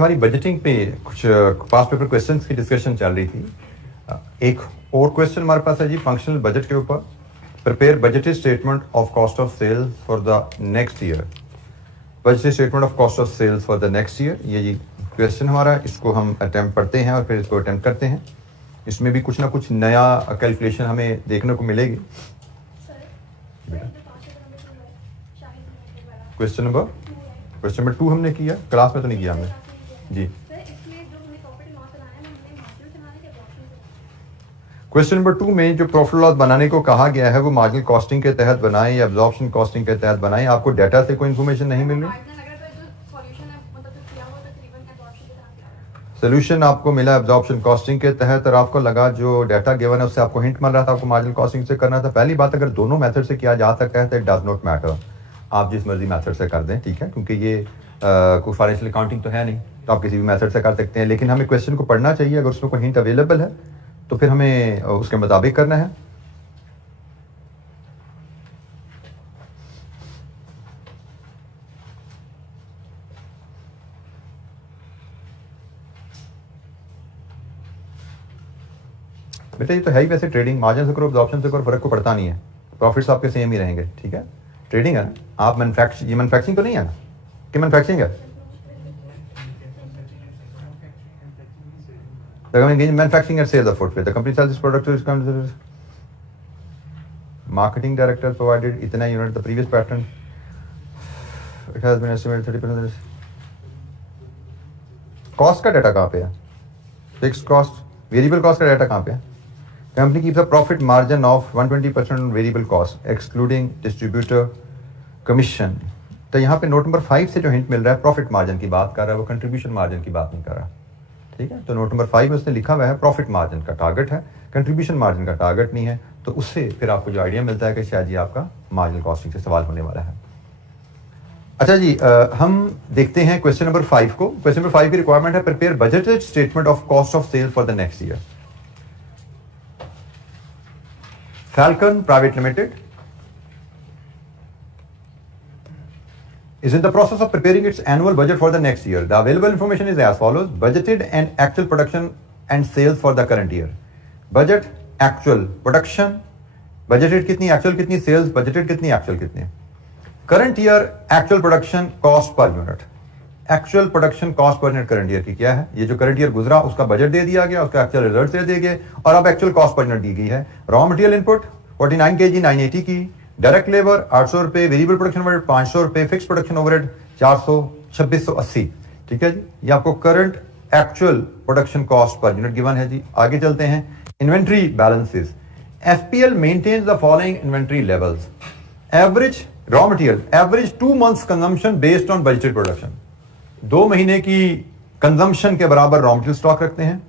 हमारी बजटिंग पे कुछ पास्ट पेपर क्वेश्चंस की डिस्कशन चल रही थी। एक और क्वेश्चन हमारे पास है जी फंक्शनल बजट के ऊपर। Prepare budgeted statement of cost of sales for the next year. Budgeted statement of cost of sales for the next year, ये जी क्वेश्चन हमारा। इसको हम अटेम्प्ट पढ़ते हैं और फिर इसको अटेम्प्ट करते हैं। इसमें भी कुछ ना कुछ नया कैलकुलेशन हमें देखने को मिलेगी। क्वेश्चन नंबर 2 हमने किया, क्लास में तो नहीं किया हमने जी। क्वेश्चन नंबर 2 में जो प्रॉफिट लॉस बनाने को कहा गया है वो मार्जिनल कॉस्टिंग के तहत बनाएं या एब्जॉर्प्शन कॉस्टिंग के तहत बनाएं। आपको डाटा से कोई इन्फॉर्मेशन नहीं मिल रही। सोल्यूशन आपको मिला एब्जॉर्प्शन कॉस्टिंग के तहत और आपको लगा जो डाटा गिवन है उससे आपको हिंट मिल रहा था आपको मार्जिनल कॉस्टिंग से करना था। पहली बात, अगर दोनों मेथड से किया जा सकता है तो इट डज नॉट मैटर, आप जिस मर्जी मेथड से कर दें, ठीक है, क्योंकि ये कोई फाइनेंशियल अकाउंटिंग तो है नहीं, तो आप किसी भी मेथड से कर सकते हैं। लेकिन हमें क्वेश्चन को पढ़ना चाहिए, अगर उसमें कोई हिंट अवेलेबल है तो फिर हमें उसके मुताबिक करना है। बेटा ये तो है ही वैसे ट्रेडिंग, मार्जिन से करो एब्जॉर्प्शन से करो, फर्क को पड़ता नहीं है, प्रॉफिट्स आपके सेम ही रहेंगे, ठीक है। ट्रेडिंग है ना, आप मैन्युफैक्चरिंग, ये मैन्युफैक्चरिंग तो नहीं है ना कि मैन्युफैक्चरिंग है? The company engaged in manufacturing and sales of footwear. The company sells this product to its customers. Marketing director provided itna unit the previous pattern. It has been estimated 30%. Cost का data कहाँ पे है? Fixed cost, variable cost का data कहाँ पे है? Company keeps a profit margin of 120% on variable cost, excluding distributor commission. तो यहाँ पे नोट नंबर 5 से जो हिंट मिल रहा है प्रॉफिट मार्जिन की बात कर रहा है, वो कंट्रीब्यूशन मार्जिन की बात नहीं कर रहा, ठीक है। तो नोट नंबर 5 में उसने लिखा हुआ है प्रॉफिट मार्जिन का टारगेट है, कंट्रीब्यूशन मार्जिन का टारगेट नहीं है। तो उससे फिर आपको जो आइडिया मिलता है कि शायद ये आपका मार्जिनल कॉस्टिंग से सवाल होने वाला है। अच्छा जी, हम देखते हैं क्वेश्चन नंबर 5 को। क्वेश्चन नंबर 5 की रिक्वायरमेंट है prepare budgeted statement of cost of sale for the next year. Falcon private limited is in the process of preparing its annual budget for the next year. The available information is as follows: budgeted and actual production and sales for the current year. Budget, actual production, budgeted कितनी, actual कितनी, sales budgeted कितनी, actual कितनी. Current year actual production cost per unit. Actual production cost per unit current year की क्या है? ये जो current year गुजरा उसका बजट दे दिया गया, उसका actual रिजल्ट दे दिए गए और अब actual cost per unit दी गई है। Raw material input 49 kg 980 की, डायरेक्ट लेबर 800 रुपए, वेरिएबल प्रोडक्शन ओवरहेड 500 रुपए, फिक्स प्रोडक्शन ओवरहेड 400, 2680, ठीक है जी। ये आपको current actual production cost per unit given है जी। आगे चलते हैं, inventory balances. FPL maintains the following inventory levels. Average raw material, average 2 months consumption based on budgeted production. 2 महीने की कंजम्पशन के बराबर रॉ मटेरियल स्टॉक रखते हैं।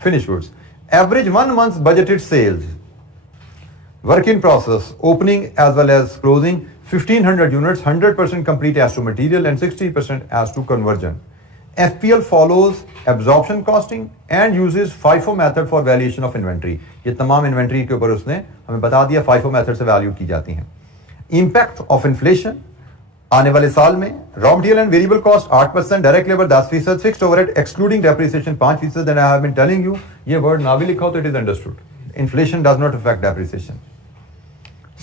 Finish goods, average 1 month budgeted sales. Work in process, opening as well as closing 1500 units, 100% complete as to material and 60% as to conversion. FPL follows absorption costing and uses FIFO method for valuation of inventory. ये तमाम inventory के ऊपर उसने हमें बता दिया FIFO method से value की जाती हैं। Impact of inflation, आने वाले साल में raw material and variable cost 8%, direct labour 10%, fixed overhead excluding depreciation 5%। Then I have been telling you, ये वर्ड ना भी लिखा हो तो it is understood. Inflation does not affect depreciation.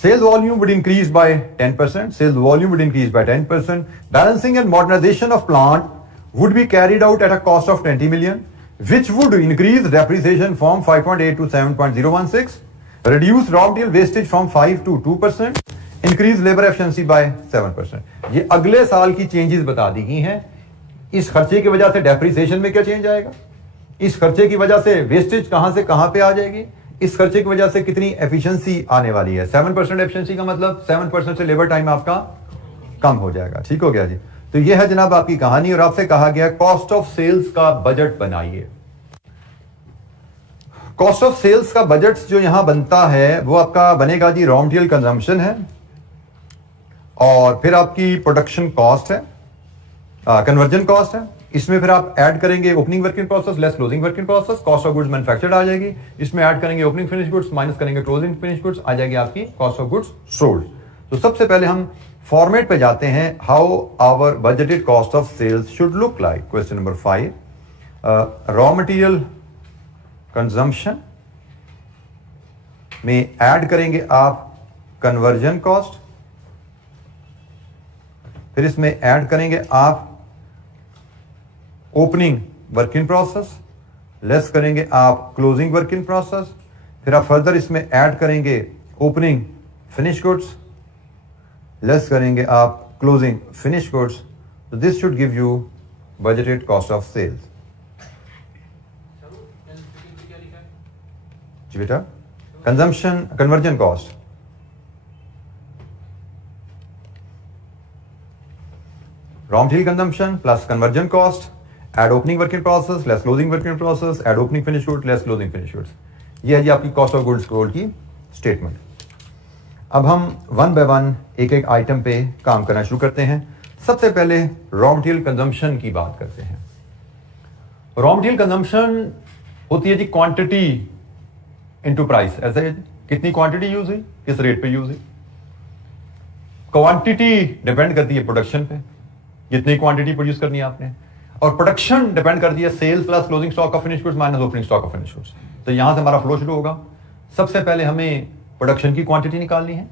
Sales volume would increase by 10%. Sales volume would increase by 10%. Balancing and modernization of plant would be carried out at a cost of 20 million, which would increase depreciation from 5.8 to 7.016, reduce raw material wastage from 5 to 2%, increase labor efficiency by 7%. ये अगले साल की changes बता दी गई हैं। इस खर्चे की वजह से डेप्रिसिएशन में क्या चेंज आएगा, इस खर्चे की वजह से वेस्टेज कहां से कहां पे आ जाएगी, इस खर्चे की वजह से कितनी एफिशिएंसी आने वाली है। 7% एफिशिएंसी का मतलब 7% से लेबर टाइम आपका कम हो जाएगा, ठीक हो गया जी। तो ये है जनाब आपकी कहानी और आपसे कहा गया कॉस्ट ऑफ सेल्स का बजट बनाइए। कॉस्ट ऑफ सेल्स का बजट जो यहां बनता है वो आपका बनेगा जी, रॉ मटेरियल कंजम्पशन है और फिर आपकी प्रोडक्शन कॉस्ट है, कन्वर्जन कॉस्ट है। इसमें फिर आप ऐड करेंगे opening work in process less closing work in process, cost of goods manufactured आ जाएगी। इसमें ऐड करेंगे ओपनिंग फिनिश गुड्स माइनस करेंगे क्लोजिंग फिनिश गुड्स, आ जाएगी आपकी कॉस्ट ऑफ गुड्स सोल्ड। तो सबसे पहले हम फॉर्मेट पे जाते हैं, how our budgeted cost of sales should look like. Question number 5, raw material consumption में ऐड करेंगे आप कन्वर्जन कॉस्ट, फिर इसमें ऐड करेंगे आप opening work in process, less करेंगे आप क्लोजिंग वर्क इन प्रोसेस, फिर आप फर्दर इसमें ऐड करेंगे ओपनिंग फिनिश गुड्स, लेस करेंगे आप क्लोजिंग फिनिश गुड्स। तो this should give you budgeted cost of sales. जी बेटा, consumption conversion cost, raw material consumption plus conversion cost, add opening work in process less closing work in process, add opening finished goods less closing finished goods। ये है जी आपकी cost of goods sold की statement. अब हम one by one एक एक item पे काम करना शुरू करते हैं। सबसे पहले रॉ मटेरियल कंजम्पशन की बात करते हैं। रॉ मटेरियल कंजम्पशन होती है जी क्वांटिटी इनटू प्राइस। ऐसा है, कितनी क्वांटिटी यूज हुई, किस रेट पे यूज हुई। क्वांटिटी डिपेंड करती है प्रोडक्शन पे, जितनी क्वांटिटी प्रोड्यूस करनी है आपने, और प्रोडक्शन डिपेंड करती है sales plus closing stock of finish goods minus opening stock of finish goods. तो यहां से हमारा फ्लो शुरू होगा। सबसे पहले हमें प्रोडक्शन की क्वांटिटी निकालनी है,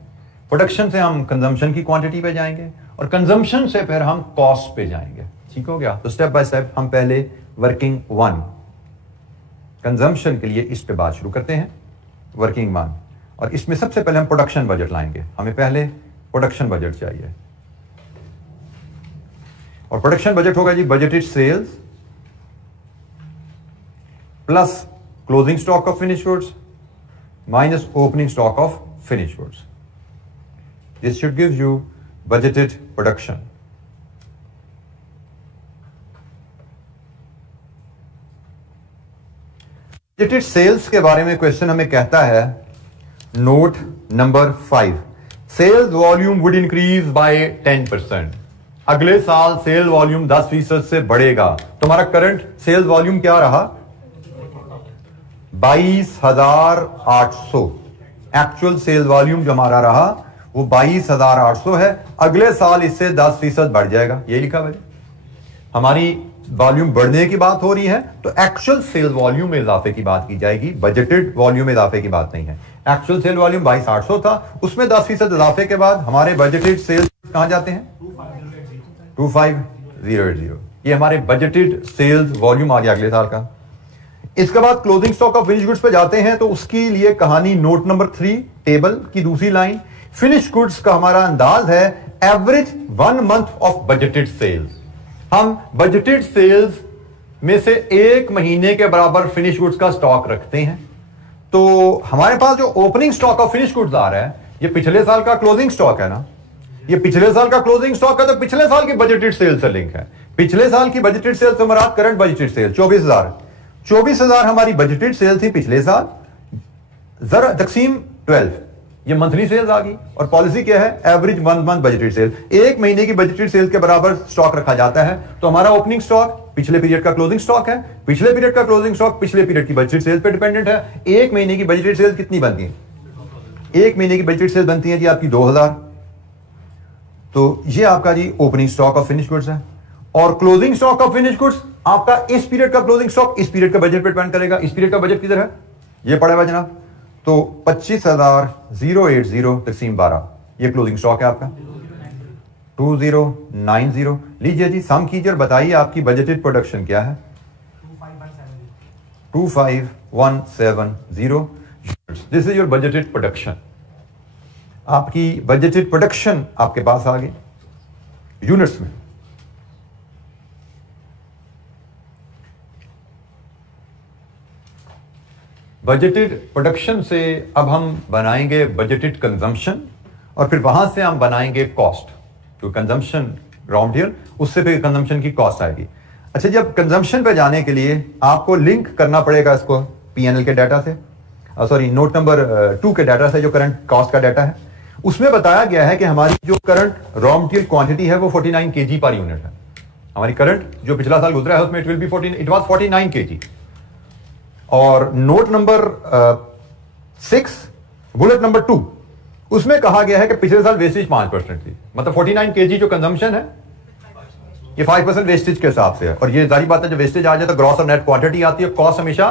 प्रोडक्शन से हम कंजम्पशन की क्वांटिटी पे जाएंगे, और कंजम्पशन से फिर हम कॉस्ट पे जाएंगे। ठीक हो गया। तो स्टेप बाय स्टेप हम पहले वर्किंग वन कंजम्पशन के लिए इस पे बात शुरू करते हैं। वर्किंग वन, और इसमें सबसे पहले हम प्रोडक्शन बजट लाएंगे। हमें पहले प्रोडक्शन बजट चाहिए, और प्रोडक्शन बजट होगा जी budgeted sales plus closing stock of finish goods minus opening stock of finish goods. This should give you budgeted production. Budgeted sales के बारे में क्वेश्चन हमें कहता है, note number 5, sales volume would increase by 10%। अगले साल सेल वॉल्यूम 10% से बढ़ेगा। तुम्हारा करंट सेल्स वॉल्यूम क्या रहा, 22,800। एक्चुअल सेल्स वॉल्यूम जो हमारा रहा वो 22,800 है। अगले साल इससे 10% बढ़ जाएगा, ये लिखा है। हमारी वॉल्यूम बढ़ने की बात हो रही है, तो एक्चुअल सेल्स वॉल्यूम में इजाफे की बात की जाएगी, बजटेड वॉल्यूम में इजाफे की बात नहीं है। एक्चुअल सेल वॉल्यूम 22,800 था, उसमें 10% इजाफे के बाद हमारे बजटेड सेल्स कहां जाते हैं, 25,080। ये हमारे बजटेड सेल्स वॉल्यूम आ गया अगले साल का। इसके बाद closing stock of finish goods पे जाते हैं, तो उसके लिए कहानी नोट नंबर 3 टेबल की दूसरी लाइन। फिनिश गुड्स का हमारा अंदाज है average 1 month of budgeted sales. हम बजटेड सेल्स में से 1 महीने के बराबर फिनिश गुड्स का स्टॉक रखते हैं। तो हमारे पास जो opening stock of finish goods आ रहा है, ये पिछले साल का क्लोजिंग स्टॉक है ना, ये पिछले साल का क्लोजिंग स्टॉक है, तो पिछले साल की बजटेड सेल से लिंक है। पिछले साल की बजटेड सेल से हमारा करंट बजटेड सेल 24,000 हमारी बजटेड सेल थी पिछले साल। जरा तकसीम 12, ये मंथली सेल्स आ गई, और पॉलिसी क्या है, एवरेज 1 मंथ बजटेड सेल। 1 महीने की बजटेड सेल के बराबर स्टॉक रखा जाता है। तो हमारा ओपनिंग स्टॉक पिछले पीरियड का क्लोजिंग स्टॉक है, पिछले पीरियड का क्लोजिंग स्टॉक पिछले पीरियड की बजटेड सेल पे डिपेंडेंट है। 1 महीने की बजटेड सेल कितनी बनती है, 1 महीने की बजटेड सेल बनती है जी आपकी 2,000। तो ये आपका जी opening stock of finish goods है, और closing stock of finish goods आपका इस पीरियड का क्लोजिंग स्टॉक इस पीरियड का बजट पे डिपेंड करेगा। इस पीरियड का बजट किधर है, ये पड़ा हुआ जनाब, तो 25,080 तकसीम 12, ये क्लोजिंग स्टॉक है आपका 2090। लीजिए जी सम कीजिए और बताइए आपकी बजटेड प्रोडक्शन क्या है, 25,170। This is your budgeted production. आपकी बजटेड प्रोडक्शन आपके पास आ गई यूनिट्स में। बजटेड प्रोडक्शन से अब हम बनाएंगे बजटेड कंजम्पशन, और फिर वहां से हम बनाएंगे कॉस्ट। तो कंजम्पशन रॉ मटेरियल, उससे फिर कंजम्पशन की कॉस्ट आएगी। अच्छा, जब कंजम्पशन पे जाने के लिए आपको लिंक करना पड़ेगा इसको पीएनएल के डाटा से, सॉरी नोट नंबर 2 के डाटा से, जो करंट कॉस्ट का डाटा है। उसमें बताया गया है कि हमारी जो करंट रॉ मटेरियल क्वांटिटी है वो 49 kg पर यूनिट है। हमारी करंट जो पिछला साल गुजरा है उसमें इट वाज 49 kg। और नोट नंबर 6 बुलेट नंबर 2, उसमें कहा गया है कि पिछले साल वेस्टेज 5% थी, मतलब 49 kg जो कंजम्पशन है ये 5% वेस्टेज के हिसाब से है। और ये जारी बात है, जब वेस्टेज आ जाए तो ग्रॉस और नेट क्वांटिटी आती है। कॉस्ट हमेशा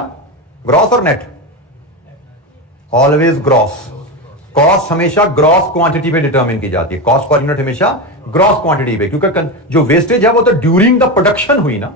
ग्रॉस और नेट, ऑलवेज ग्रॉस। कॉस्ट हमेशा ग्रॉस क्वांटिटी पे डिटरमिन की जाती है, कॉस्ट पर यूनिट हमेशा ग्रॉस क्वांटिटी पे, क्योंकि जो वेस्टेज है वो तो ड्यूरिंग द प्रोडक्शन हुई ना,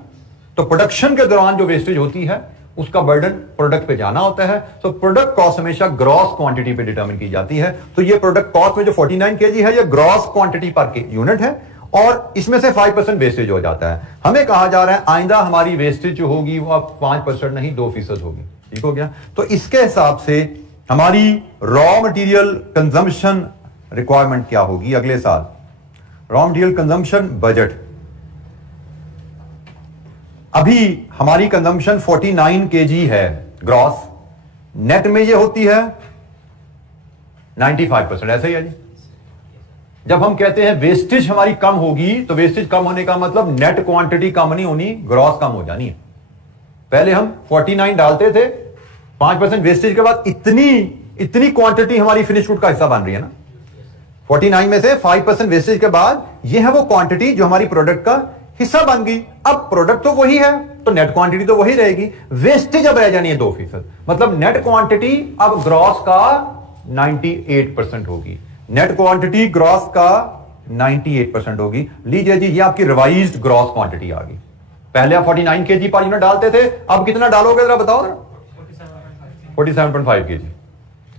तो प्रोडक्शन के दौरान जो वेस्टेज होती है उसका बर्डन प्रोडक्ट पे जाना होता है। तो प्रोडक्ट कॉस्ट हमेशा ग्रॉस क्वांटिटी पे डिटरमिन की जाती है। तो ये प्रोडक्ट कॉस्ट में जो 49 kg है ये ग्रॉस क्वांटिटी पर यूनिट है, और इसमें से 5% वेस्टेज हो जाता है। हमें कहा जा रहा है आइंदा हमारी वेस्टेज जो होगी वो अब 5% नहीं 2% होगी। ठीक हो गया। तो इसके हिसाब से हमारी रॉ मटेरियल कंजम्पशन रिक्वायरमेंट क्या होगी अगले साल। रॉ मटेरियल कंजम्पशन बजट, अभी हमारी कंजम्पशन 49 kg है ग्रॉस, नेट में ये होती है 95%, ऐसे ही है जी। जब हम कहते हैं वेस्टेज हमारी कम होगी, तो वेस्टेज कम होने का मतलब नेट क्वांटिटी कम नहीं होनी, ग्रॉस कम हो जानी है। पहले हम 49 डालते थे, 5% वेस्टेज के बाद इतनी क्वांटिटी हमारी फिनिश गुड का हिस्सा बन रही है ना। 49 में से 5% वेस्टेज के बाद यह है वो क्वांटिटी जो हमारी प्रोडक्ट का हिस्सा बन गई। अब प्रोडक्ट तो वही है, तो नेट क्वांटिटी तो वही रहेगी, वेस्टेज अब रह जानी है 2%। मतलब नेट क्वांटिटी अब ग्रॉस का 98% होगी। नेट क्वांटिटी ग्रॉस का 98% होगी। लीजिए जी, ये आपकी रिवाइज्ड ग्रॉस क्वांटिटी आ गई। पहले आप 49 kg पर यूनिट डालते थे, अब कितना डालोगे जरा बताओ। 47.5 kg।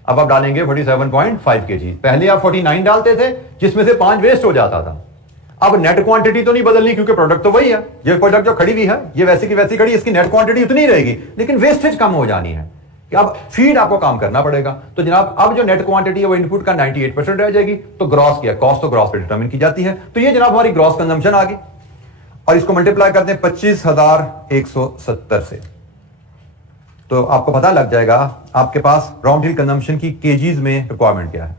अब आप डालेंगे 47.5 kg। पहले आप 49 डालते थे जिसमें से 5 वेस्ट हो जाता था। अब नेट क्वांटिटी तो नहीं बदलनी क्योंकि प्रोडक्ट तो वही है। ये प्रोडक्ट जो खड़ी हुई है ये वैसी की वैसी खड़ी, इसकी नेट क्वांटिटी उतनी रहेगी, लेकिन वेस्टेज कम हो जानी है कि अब फीड आपको काम करना पड़ेगा। तो जनाब अब जो नेट क्वांटिटी है वो इनपुट का 98% रह जाएगी, तो ग्रॉस किया, कॉस्ट तो ग्रॉस पे डिटरमिन की जाती है। तो ये जनाब हमारी ग्रॉस कंजम्पशन आ गई, और इसको मल्टीप्लाई करते हैं 25,170 से, तो आपको पता लग जाएगा आपके पास रॉ मटेरियल कंजम्पशन की केजीज में रिक्वायरमेंट क्या है।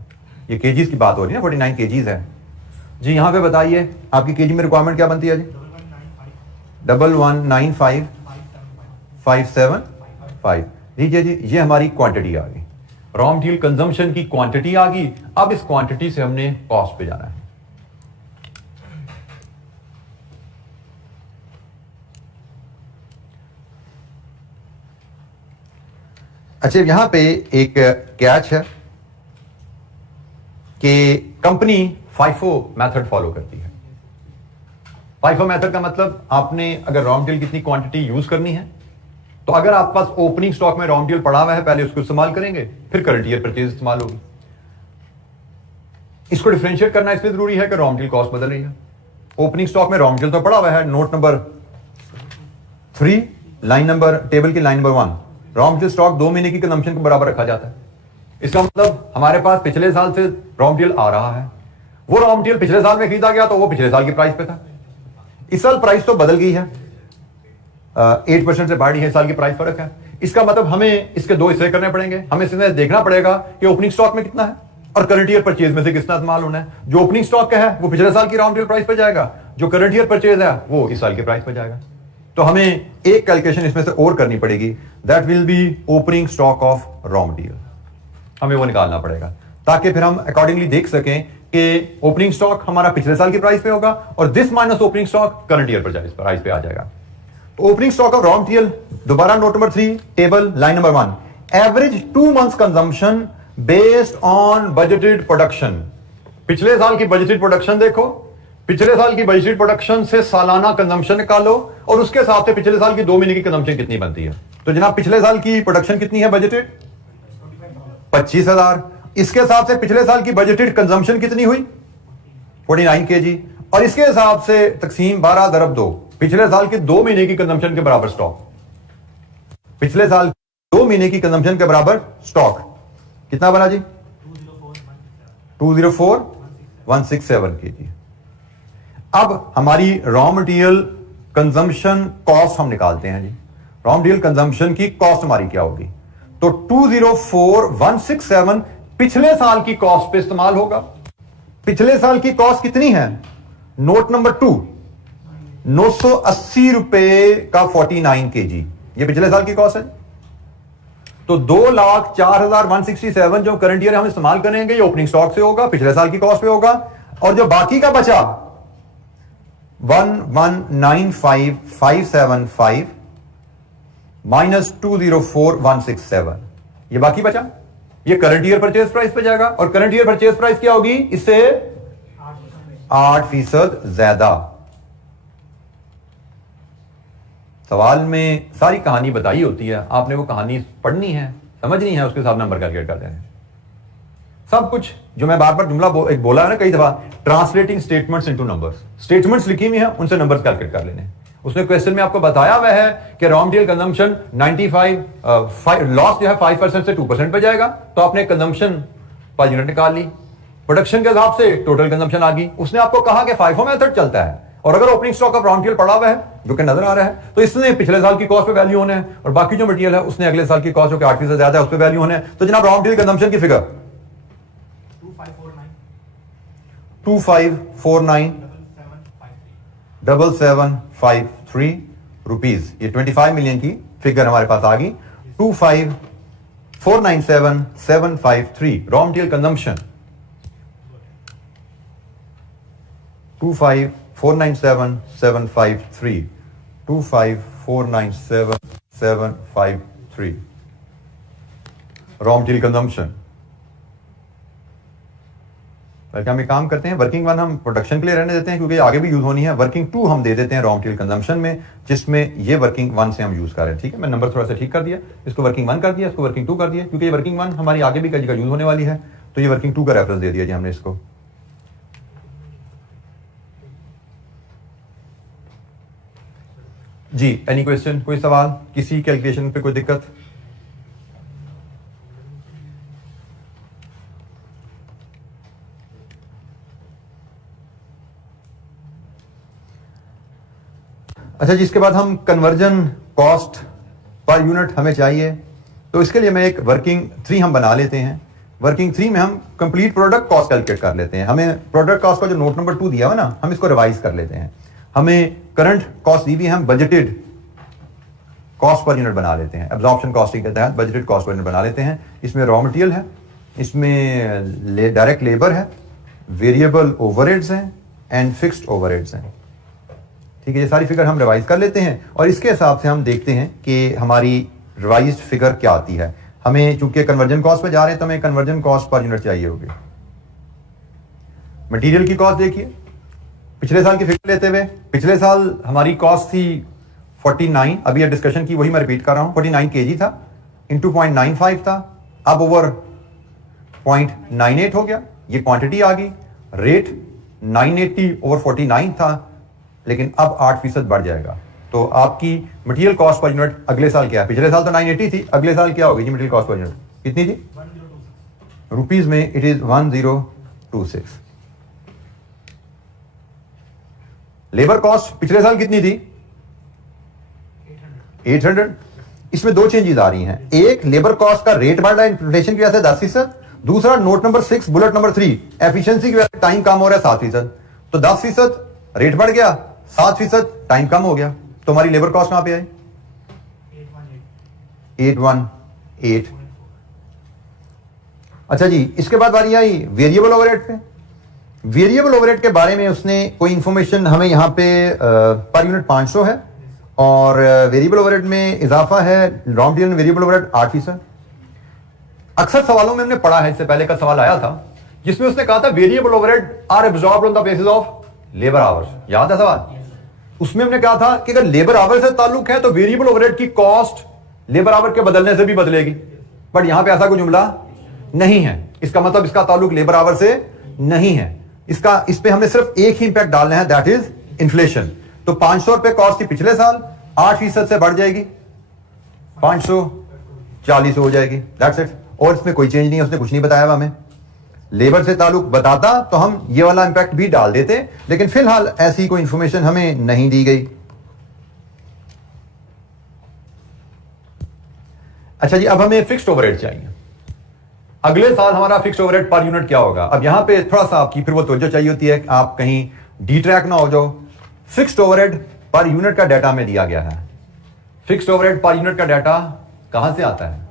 ये केजीज की बात हो रही है ना, 49 केजीज है जी। यहां पे बताइए आपकी केजी में रिक्वायरमेंट क्या बनती है जी। 1195,575। लीजिए जी, ये हमारी क्वांटिटी आ गई, रॉ मटेरियल कंजम्पशन की क्वांटिटी आ गई। अब इस क्वांटिटी से हमने कॉस्ट पे जाना है। अच्छा, यहां पे एक कैच है कि कंपनी FIFO मेथड फॉलो करती है। FIFO मेथड का मतलब आपने अगर रॉ मटेरियल कितनी क्वांटिटी यूज करनी है, तो अगर आपके पास ओपनिंग स्टॉक में रॉ मटेरियल पड़ा हुआ है पहले उसको इस्तेमाल करेंगे, फिर करंट ईयर परचेज इस्तेमाल होगी। इसको डिफरेंशिएट करना इसलिए जरूरी है कि रॉ मटेरियल कॉस्ट बदल रही है। ओपनिंग स्टॉक में रॉ मटेरियल तो पड़ा हुआ है, note number 3 line number table की line number 1, raw material stock 2 महीने की कंजम्पशन के बराबर रखा जाता है। इसका मतलब हमारे पास पिछले साल से रॉ मटेरियल आ रहा है, वो रॉ मटेरियल पिछले साल में खरीदा गया तो वो पिछले साल की प्राइस पे था। इस साल प्राइस तो बदल गई है, 8% से बढ़ी है, इस साल की प्राइस फर्क है। इसका मतलब हमें इसके 2 हिस्से करने पड़ेंगे। हमें इसमें देखना पड़ेगा कि ओपनिंग स्टॉक में कितना है और करंट ईयर परचेज में से कितना इस्तेमाल होना है। जो ओपनिंग स्टॉक का है वो पिछले साल की रॉ मटेरियल प्राइस पे जाएगा, जो करंट ईयर परचेज है वो इस साल की प्राइस पे जाएगा। तो हमें एक कैलकुलेशन इसमें से और करनी पड़ेगी, that will be opening stock of raw material. हमें वो निकालना पड़ेगा ताकि फिर हम अकॉर्डिंगली देख सकें कि ओपनिंग स्टॉक हमारा पिछले साल की प्राइस पे होगा और this minus opening stock current year price पे आ जाएगा। तो opening stock of raw material, दोबारा note number 3 table line number 1, average 2 months consumption based on budgeted production. पिछले साल की बजटेड प्रोडक्शन देखो, पिछले साल की बजटेड प्रोडक्शन से सालाना कंजम्पशन निकालो और उसके साथ से पिछले साल की 2 महीने की कंजम्पशन कितनी बनती है। तो जनाब पिछले साल की प्रोडक्शन कितनी है बजटेड, 25,000। इसके साथ से पिछले साल की बजटेड कंजम्पशन कितनी हुई, 49 kg, और इसके हिसाब से तकसीम 12 × 2, पिछले साल के 2 महीने की कंजम्पशन के बराबर स्टॉक, पिछले साल 2 महीने की कंजम्पशन के बराबर स्टॉक कितना बना जी, 204,167 kg। अब हमारी रॉ मटेरियल कंजम्पशन कॉस्ट हम निकालते हैं जी। रॉ मटेरियल कंजम्पशन की कॉस्ट हमारी क्या होगी, तो 204,167 पिछले साल की कॉस्ट पे इस्तेमाल होगा। पिछले साल की कॉस्ट कितनी है, नोट नंबर 2, 980 रुपए का 49 kg, ये पिछले साल की कॉस्ट है। तो 2,04,167 जो करंट ईयर हम इस्तेमाल करेंगे ये ओपनिंग स्टॉक से होगा, पिछले साल की कॉस्ट पे होगा, और जो बाकी का बचा 1,195,575 माइनस 204,167 ये बाकी बचा, ये करंट ईयर परचेज प्राइस पे जाएगा। और करंट ईयर परचेज प्राइस क्या होगी? इससे 8% ज्यादा। सवाल में सारी कहानी बताई होती है, आपने वो कहानी पढ़नी है, समझनी है, उसके हिसाब नंबर कैलकुलेट करते हैं। सब कुछ जो मैं बार बार जुमला एक बोला है ना कई दफा, translating statements into numbers. Statements लिखी हुई है, उनसे नंबर्स कैलकुलेट कर लेने। उसने क्वेश्चन में आपको बताया हुआ है कि रॉ मटेरियल कंजम्पशन 95 लॉस जो है 5% से 2% पे जाएगा, तो आपने कंजम्पशन पर यूनिट निकाल ली, प्रोडक्शन के हिसाब से टोटल कंजम्पशन आ गई। उसने आपको कहा कि FIFO मेथड चलता है, और अगर opening stock of raw material पड़ा हुआ है जो कि नजर आ रहा है, तो इसने पिछले साल की कॉस्ट पे वैल्यू होने है, और बाकी जो मटेरियल है उसने अगले साल की कॉस्ट जो कि 8% ज्यादा है उस पे वैल्यू होने है। तो जनाब रॉ मटेरियल कंजम्पशन की फिगर 2549,7753 रुपीज, ये 25 मिलियन की फिगर हमारे पास आ गई। 25497753 raw material consumption 25497753 25497753 raw material consumption. बल्कि हम एक काम करते हैं, वर्किंग 1 हम प्रोडक्शन के लिए रहने देते हैं क्योंकि आगे भी यूज होनी है। वर्किंग 2 हम दे देते हैं रॉ मटेरियल कंजम्पशन में, जिसमें ये वर्किंग 1 से हम यूज कर रहे हैं। ठीक है, मैं नंबर थोड़ा सा ठीक कर दिया, इसको वर्किंग 1 कर दिया, इसको वर्किंग 2 कर दिया, क्योंकि ये वर्किंग 1 हमारी आगे भी कई जगह यूज होने वाली है, तो ये वर्किंग 2 का रेफरेंस दे दिया जी हमने इसको। जी एनी क्वेश्चन, कोई सवाल, किसी कैलकुलेशन पे कोई दिक्कत? अच्छा जी, इसके बाद हम कन्वर्जन कॉस्ट पर यूनिट हमें चाहिए, तो इसके लिए मैं एक वर्किंग 3 हम बना लेते हैं। वर्किंग 3 में हम कंप्लीट प्रोडक्ट कॉस्ट कैलकुलेट कर लेते हैं। हमें प्रोडक्ट कॉस्ट का जो नोट नंबर 2 दिया हुआ ना, हम इसको रिवाइज कर लेते हैं। हमें करंट कॉस्ट दी हुई है, हम बजटेड कॉस्ट पर यूनिट बना लेते हैं। एब्जॉर्प्शन कॉस्टिंग के तहत बजटेड कॉस्ट पर यूनिट बना लेते हैं। इसमें रॉ मटेरियल है, इसमें डायरेक्ट लेबर है, वेरिएबल ओवरहेड्स हैं एंड फिक्स्ड ओवरहेड्स हैं। ठीक है, ये सारी फिगर हम रिवाइज कर लेते हैं और इसके हिसाब से हम देखते हैं कि हमारी रिवाइज्ड फिगर क्या आती है। हमें चूंकि कन्वर्जन कॉस्ट पे जा रहे हैं तो हमें कन्वर्जन कॉस्ट पर यूनिट चाहिए होगी। मटेरियल की कॉस्ट देखिए, पिछले साल की फिगर लेते हुए, पिछले साल हमारी कॉस्ट थी 49, अभी ये डिस्कशन की वही मैं रिपीट कर रहा हूं, 49 kg था, इंटू 0.95 था, अब ओवर 0.98 हो गया, ये क्वांटिटी आ गई। रेट 980 ओवर 49 था, लेकिन अब 8% बढ़ जाएगा। तो आपकी मटेरियल कॉस्ट पर यूनिट अगले साल क्या है? पिछले साल तो 980 थी, अगले साल क्या होगी जी मटेरियल कॉस्ट पर यूनिट? कितनी थी? रुपीज में इट इज 1026। लेबर कॉस्ट पिछले साल कितनी थी? 800। इसमें 2 चेंजेस आ रही हैं, एक लेबर कॉस्ट का रेट बढ़ रहा है इन्फ्लेशन की वजह से 10%, दूसरा note number 6 bullet number 3 efficiency की वजह से टाइम कम हो रहा है 7%। तो 10% रेट बढ़ गया, 7% टाइम कम हो गया, तो हमारी लेबर कॉस्ट कहां पे आई? 818। अच्छा जी, इसके बाद बारी आई वेरिएबल ओवरहेड पे। वेरिएबल ओवरहेड के बारे में उसने कोई इंफॉर्मेशन हमें यहां पे पर यूनिट 500 है और वेरिएबल ओवरहेड में इजाफा है रॉ मटेरियल वेरिएबल ओवरहेड 8%। अक्सर सवालों में हमने पढ़ा है, इससे पहले का सवाल आया था जिसमें उसने कहा था variable overhead are absorbed on the basis of labour hours. याद है सवाल? उसमें हमने कहा था कि अगर लेबर आवर से ताल्लुक है तो वेरिएबल ओवरहेड की कॉस्ट लेबर आवर के बदलने से भी बदलेगी, बट यहां पे ऐसा कोई जुमला नहीं है। इसका मतलब इसका ताल्लुक लेबर आवर से नहीं है, इसका इस पे हमने सिर्फ एक ही इंपैक्ट डालना है, दैट इज इन्फ्लेशन। तो 500 रुपए कॉस्ट थी पिछले साल, 8% से बढ़ जाएगी, 540 हो जाएगी, दैट्स इट। और इसमें कोई चेंज नहीं है, उसने कुछ नहीं बताया हमें। लेबर से ताल्लुक बताता तो हम ये वाला इंपैक्ट भी डाल देते, लेकिन फिलहाल ऐसी कोई इंफॉर्मेशन हमें नहीं दी गई। अच्छा जी, अब हमें फिक्स्ड ओवरहेड चाहिए। अगले साल हमारा फिक्स्ड ओवरहेड पर यूनिट क्या होगा? अब यहां पे थोड़ा सा आपकी फिर वो तवज्जो चाहिए होती है, आप कहीं डी ट्रैक ना हो जाओ। फिक्स्ड ओवरहेड पर यूनिट का डाटा में दिया गया है। फिक्स्ड ओवरहेड पर यूनिट का डाटा कहां से आता है?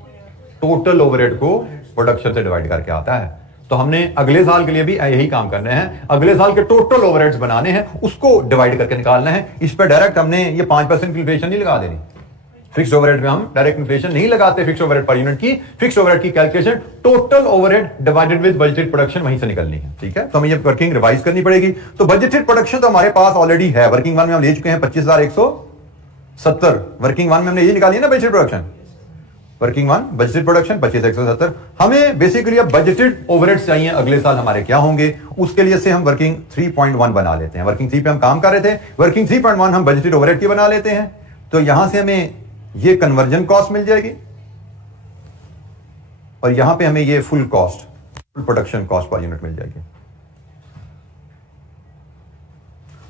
टोटल ओवरहेड को प्रोडक्शन से डिवाइड करके आता है। तो हमने अगले साल के लिए भी यही काम करने हैं, अगले साल के टोटल ओवरहेड्स बनाने हैं, उसको डिवाइड करके निकालना है। इस पर डायरेक्ट हमने ये 5% की इन्फ्लेशन नहीं लगा देनी। फिक्स्ड ओवरहेड में हम डायरेक्ट इन्फ्लेशन नहीं लगाते फिक्स्ड ओवरहेड पर यूनिट की। फिक्स्ड ओवरहेड की calculation total overhead divided with budgeted production वहीं से निकलनी है, ठीक है। तो हमें ये वर्किंग रिवाइज करनी पड़ेगी। तो बजटेड प्रोडक्शन तो हमारे पास ऑलरेडी है, वर्किंग वन में हम ले चुके हैं 25,170। वर्किंग वन में हमने ये निकाली है ना budgeted production, working one budgeted production 25,170। हमें बेसिकली अब बजटेड ओवरहेड्स चाहिए अगले साल हमारे क्या होंगे, उसके लिए से हम वर्किंग 3.1 बना लेते हैं। वर्किंग 3 पे हम काम कर रहे थे, वर्किंग 3.1 हम बजटेड ओवरहेड की बना लेते हैं। तो यहां से हमें ये कन्वर्जन कॉस्ट मिल जाएगी और यहां पे हमें ये full cost, full production cost per unit मिल जाएगी,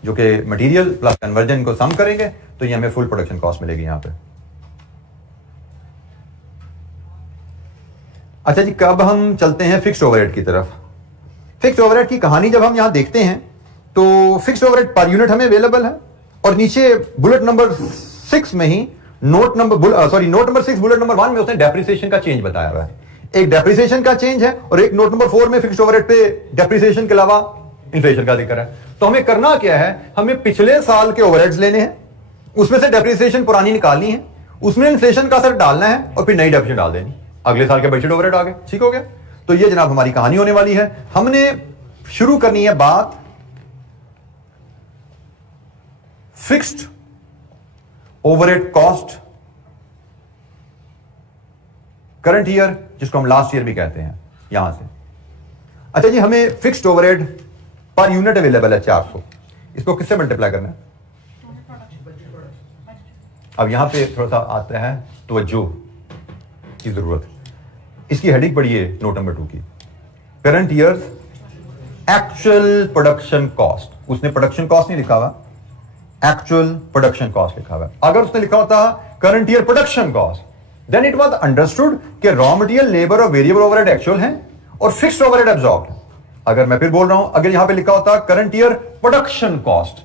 जो कि मटेरियल प्लस कन्वर्जन को सम करेंगे तो ये हमें फुल प्रोडक्शन कॉस्ट मिलेगी यहां पे। अच्छा जी, कब हम चलते हैं फिक्स्ड ओवरहेड की तरफ। फिक्स्ड ओवरहेड की कहानी जब हम यहां देखते हैं तो फिक्स्ड ओवरहेड पर यूनिट हमें अवेलेबल है और नीचे बुलेट नंबर 6 में ही नोट नंबर 6 बुलेट नंबर 1 में उसने डेप्रिसिएशन का चेंज बताया हुआ है। एक डेप्रिसिएशन का चेंज है और एक नोट नंबर 4 में फिक्स्ड ओवरहेड पे डेप्रिसिएशन के अलावा इन्फ्लेशन का जिक्र है। तो हमें करना क्या है, हमें पिछले साल के ओवरहेड्स लेने हैं, उसमें से डेप्रिसिएशन पुरानी निकालनी है, उसमें इन्फ्लेशन का असर डालना है और फिर नई डेप्रिसिएशन डाल देनी, अगले साल के बजटेड ओवरहेड आ गए, ठीक हो गया। तो ये जनाब हमारी कहानी होने वाली है। हमने शुरू करनी है बात fixed overhead cost current year, जिसको हम लास्ट ईयर भी कहते हैं, यहां से। अच्छा जी, हमें fixed overhead per unit available है 400, इसको किससे मल्टीप्लाई करना है। अब यहां पे थोड़ा सा आता है तवज्जो की जरूरत। इसकी हेडिंग पढ़िए नोट नंबर 2 की, current year actual production cost. उसने प्रोडक्शन कॉस्ट नहीं लिखा हुआ, एक्चुअल प्रोडक्शन कॉस्ट लिखा हुआ। अगर उसने लिखा होता current year production cost, then it was understood कि रॉ मटेरियल, लेबर और वेरिएबल ओवरहेड एक्चुअल हैं और फिक्स्ड ओवरहेड एब्जॉर्ब्ड है। अगर मैं फिर बोल रहा हूं, अगर यहां पे लिखा होता current year production cost,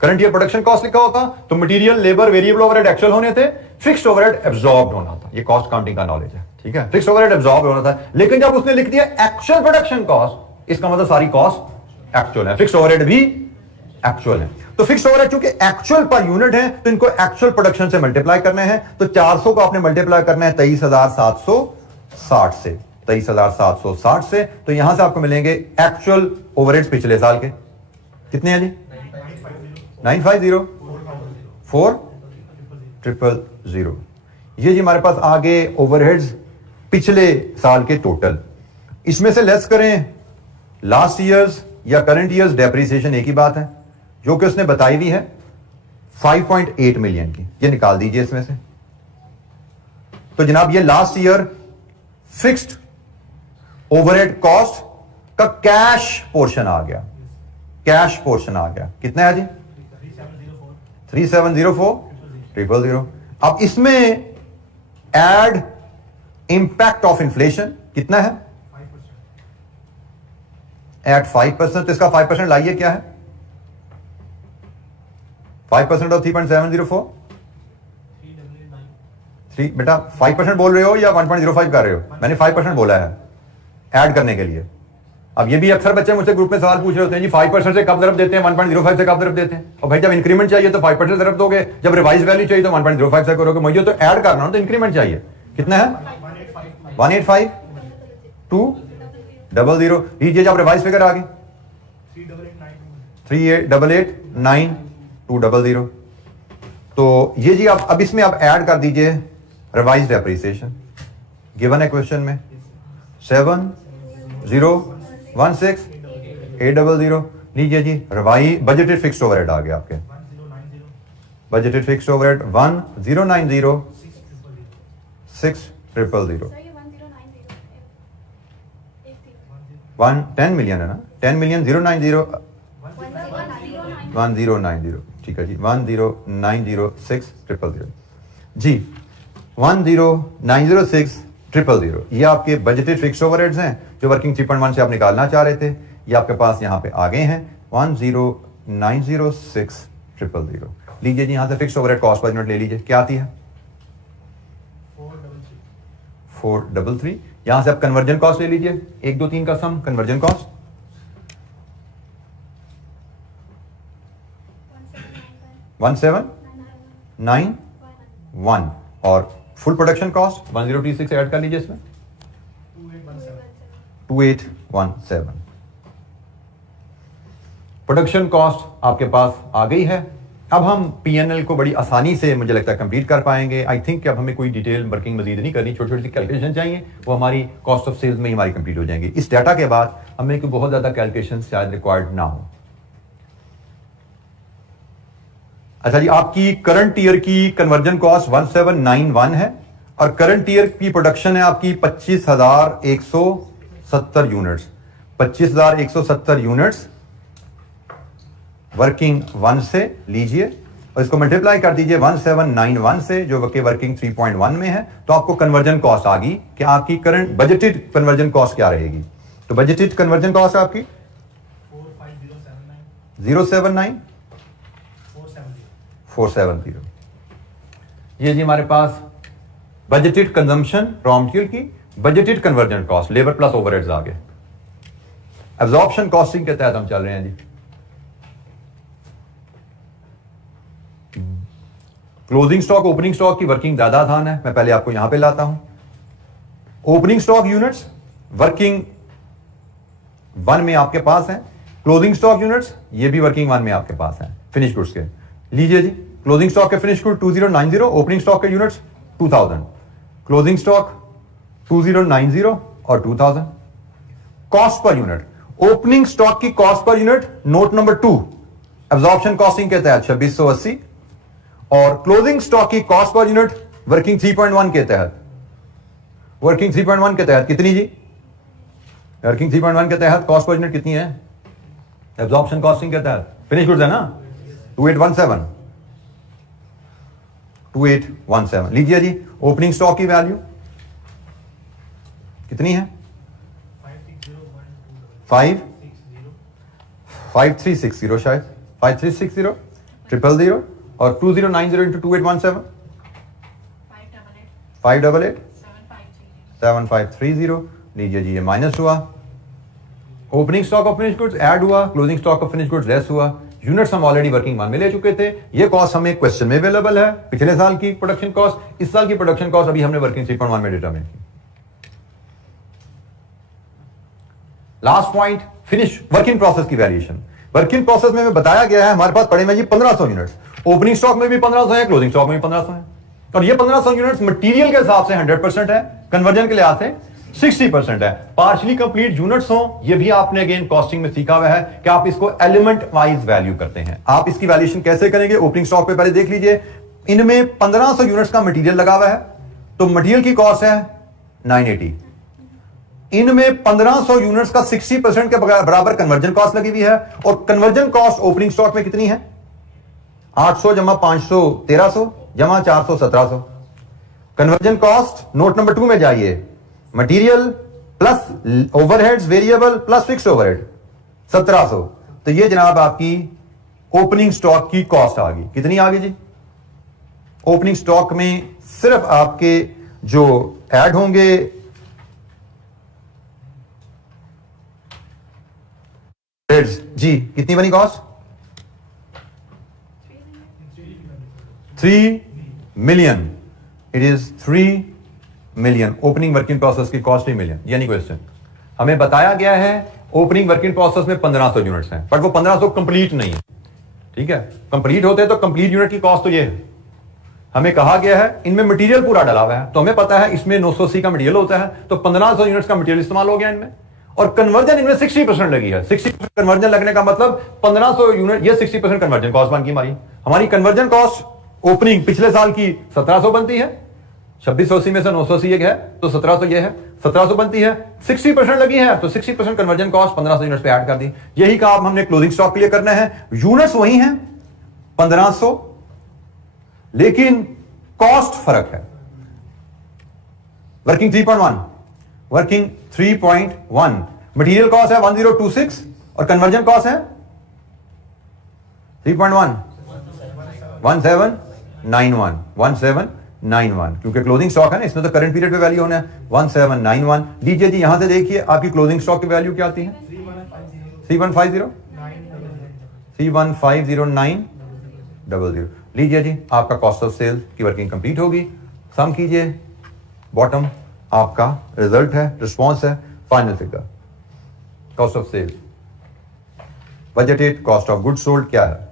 current year production cost लिखा होता तो material, labour, variable overhead actual होने थे, फिक्स्ड ओवरहेड एब्जॉर्ब्ड होना था। ये कॉस्ट काउंटिंग का नॉलेज है, ठीक है। फिक्स्ड ओवरहेड एब्जॉर्ब होना था, लेकिन जब उसने लिख दिया एक्चुअल प्रोडक्शन कॉस्ट, इसका मतलब सारी कॉस्ट एक्चुअल है, फिक्स्ड ओवरहेड भी एक्चुअल है। तो फिक्स्ड ओवरहेड चूंकि एक्चुअल पर यूनिट है तो इनको एक्चुअल प्रोडक्शन से मल्टीप्लाई करने हैं। तो 400 को आपने मल्टीप्लाई करना है 23,760 से, 23,760 से। तो यहां से आपको मिलेंगे एक्चुअल ओवरहेड्स पिछले साल के कितने हैं जी, 950 4,000। ये जी हमारे पास आगे ओवरहेड्स पिछले साल के टोटल, इसमें से लेस करें लास्ट ईयर्स या करंट ईयर्स डेप्रिसिएशन, एक ही बात है, जो कि उसने बताई हुई है 5.8 मिलियन की, ये निकाल दीजिए इसमें से। तो जनाब ये last year fixed overhead cost का कैश पोर्शन आ गया, कैश पोर्शन आ गया, कितना है जी 3704,000। अब इसमें एड इंपैक्ट ऑफ इन्फ्लेशन कितना है, एट 5%। तो इसका 5% लाइए, क्या है 5% ऑफ 3.704, 3 बेटा 5% बोल रहे हो या 1.05 कर रहे हो, मैंने 5% बोला है ऐड करने के लिए। अब ये भी अक्सर बच्चे मुझसे ग्रुप में सवाल पूछ रहे होते हैं, जी 5% से कब ज़रब देते हैं, 1.05 से कब ज़रब देते हैं। और भाई जब इंक्रीमेंट चाहिए तो 5% ज़रब दोगे, जब रिवाइज वैल्यू चाहिए तो 1.05 से करोगे। मुझे तो ऐड करना हो तो इंक्रीमेंट चाहिए, कितना है 185,200 लीजिए। जब रिवाइज फिगर आ गई 3,889,200। तो ये जी आप अब इसमें आप ऐड कर दीजिए रिवाइज डेप्रिसिएशन, गिवन है क्वेश्चन में 7,016,800। लीजिए जी रिवाइज बजटेड फिक्स्ड ओवरहेड आ गया आपके, बजटेड फिक्स्ड ओवरहेड 1,090,600। 10 मिलियन है ना, 10,090,1090, ठीक है जी 1,090,600 जी 1,090,600। ये आपके बजटेड फिक्स्ड ओवरहेड्स हैं जो वर्किंग 3.1 से आप निकालना चाह रहे थे, ये आपके पास यहाँ पे आ गए हैं 1,090,600। लीजिए जी यहां से fixed overhead cost per unit ले लीजिए, क्या आती है 433। यहां से आप कन्वर्जन कॉस्ट ले लीजिए, 1 2 3 का सम कन्वर्जन कॉस्ट 1791 और फुल प्रोडक्शन कॉस्ट 1036 ऐड कर लीजिए इसमें 2817। प्रोडक्शन कॉस्ट आपके पास आ गई है। अब हम पीएनएल को बड़ी आसानी से मुझे लगता है कंप्लीट कर पाएंगे। आई थिंक कि अब हमें कोई डिटेल वर्किंग मजीद नहीं करनी, छोटी छोटी सी कैलकुलेशन चाहिए, वो हमारी कॉस्ट ऑफ सेल्स में ही हमारी कंप्लीट हो जाएंगी। इस डाटा के बाद हमें कोई बहुत ज्यादा कैलकुलेशन शायद रिक्वायर्ड ना हो। अच्छा जी, आपकी करंट ईयर की कन्वर्जन कॉस्ट 1791 है और करंट ईयर की प्रोडक्शन है आपकी 25,170 यूनिट्स। 25,170 यूनिट्स वर्किंग 1 से लीजिए और इसको मल्टीप्लाई कर दीजिए 1791 से जो कि वर्किंग 3.1 में है, तो आपको कन्वर्जन कॉस्ट आ गई कि आपकी करंट बजटेड कन्वर्जन कॉस्ट क्या रहेगी। तो बजटेड कन्वर्जन कॉस्ट आपकी 470 ये जी हमारे पास बजटेड कंजम्पशन रॉ मटेरियल की, budgeted conversion cost labour plus overheads आ गए। एब्जॉर्प्शन कॉस्टिंग के तहत हम चल रहे हैं जी। क्लोजिंग स्टॉक ओपनिंग स्टॉक की वर्किंग ज्यादा आसान है, मैं पहले आपको यहां पे लाता हूं। ओपनिंग स्टॉक यूनिट्स वर्किंग 1 में आपके पास है, क्लोजिंग स्टॉक यूनिट्स ये भी वर्किंग 1 में आपके पास है। फिनिश गुड्स के लीजिए जी, क्लोजिंग स्टॉक के फिनिश गुड 2090, ओपनिंग स्टॉक के यूनिट्स 2000, क्लोजिंग स्टॉक 2090 और 2000। Cost per unit, opening stock की cost per unit note number 2 absorption costing के तहत 2680 और क्लोजिंग स्टॉक की कॉस्ट पर यूनिट वर्किंग 3.1 के तहत, वर्किंग 3.1 के तहत कितनी जी, वर्किंग 3.1 के तहत कॉस्ट पर यूनिट कितनी है एब्जॉर्प्शन कॉस्टिंग के तहत, फिनिश गुड्स है ना 2817 लीजिए जी। ओपनिंग स्टॉक की वैल्यू कितनी है 5360 शायद 5360 000 और 2090 इंटू 2817 588 7530 लीजिए जी, ये माइनस हुआ। Opening stock of finish goods add हुआ, closing stock of finish goods less हुआ। यूनिट्स हम ऑलरेडी वर्किंग 1 में ले चुके थे। ये कॉस्ट हमें क्वेश्चन में अवेलेबल है, पिछले साल की प्रोडक्शन कॉस्ट, इस साल की प्रोडक्शन कॉस्ट अभी हमने वर्किंग 3.1 में डिटरमाइन की। Last point finish working process की वैल्यूएशन। वर्किंग प्रोसेस में बताया गया है हमारे पास पड़े में जी 1500 यूनिट्स, ओपनिंग स्टॉक में भी 1500 है, क्लोजिंग स्टॉक में भी 1500 है और ये 1500 यूनिट्स मटेरियल के हिसाब से 100% है, कन्वर्जन के लिहाज से 60% है। पार्शली कंप्लीट यूनिट्स हो, ये भी आपने अगेन कॉस्टिंग में सीखा हुआ है कि आप इसको एलिमेंट वाइज वैल्यू करते हैं। आप इसकी वैल्यूएशन कैसे करेंगे, ओपनिंग स्टॉक पे पहले देख लीजिए, इनमें 1500 यूनिट्स का मटेरियल लगा हुआ है तो मटेरियल की कॉस्ट है 980। इनमें 1500 यूनिट्स का 60% के बराबर कन्वर्जन कॉस्ट लगी हुई है और कन्वर्जन कॉस्ट ओपनिंग स्टॉक में कितनी है 800 जमा 500 1300 जमा 400 1700। कन्वर्जन कॉस्ट नोट नंबर 2 में जाइए, material plus overheads variable plus fixed overhead 1700। तो ये जनाब आपकी ओपनिंग स्टॉक की कॉस्ट आ गई। कितनी आ गई जी, ओपनिंग स्टॉक में सिर्फ आपके जो ऐड होंगे जी, कितनी बनी cost 3 million. It is 3 million. Opening working process की कॉस्ट 3 मिलियन। यानी क्वेश्चन हमें बताया गया है ओपनिंग वर्किंग प्रोसेस में 1500 यूनिट्स हैं, बट वो 1500 कंप्लीट नहीं है। ठीक है, कंप्लीट होते तो कंप्लीट यूनिट की कॉस्ट तो ये है। हमें कहा गया है इनमें मटेरियल पूरा डला हुआ है, तो हमें पता है इसमें 980 का मटेरियल होता है, तो 1500 यूनिट्स का मटेरियल इस्तेमाल हो गया इनमें और कन्वर्जन इनमें 60% लगी है। 60% कन्वर्जन लगने का मतलब 1500 यूनिट, ये 60% कन्वर्जन कॉस्ट बन गई हमारी कन्वर्जन कॉस्ट ओपनिंग पिछले साल की 1700 बनती है, 2680 में से 980 एक है तो 1700 ये है, 1700 बनती है, 60% लगी है तो 60% कन्वर्जन कॉस्ट 1500 यूनिट्स पे ऐड कर दी। यही काम हमने क्लोजिंग स्टॉक के लिए करना है। यूनिट्स वही हैं 1500, लेकिन कॉस्ट फर्क है। वर्किंग 3.1, वर्किंग 3.1 मटेरियल कॉस्ट है 1026 और कन्वर्जन कॉस्ट है 3.1 1791 1791, क्योंकि क्लोजिंग स्टॉक है ना, इसमें तो करंट पीरियड पे वैल्यू होना है 1791। लीजिए जी, यहां से देखिए आपकी क्लोजिंग स्टॉक की वैल्यू क्या आती है 3150। लीजिए जी, आपका कॉस्ट ऑफ सेल की वर्किंग कंप्लीट होगी। सम कीजिए, बॉटम आपका रिजल्ट है, रिस्पॉन्स है, final figure cost of sale budgeted cost of goods sold क्या है।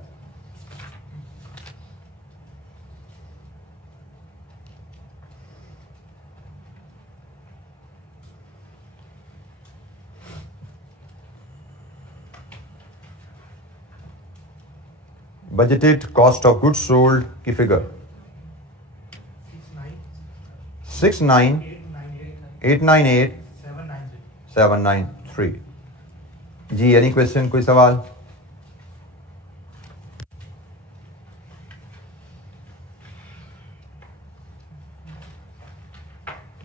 Budgeted cost of goods sold की फिगर 69,898,793। जी, एनी क्वेश्चन, कोई सवाल?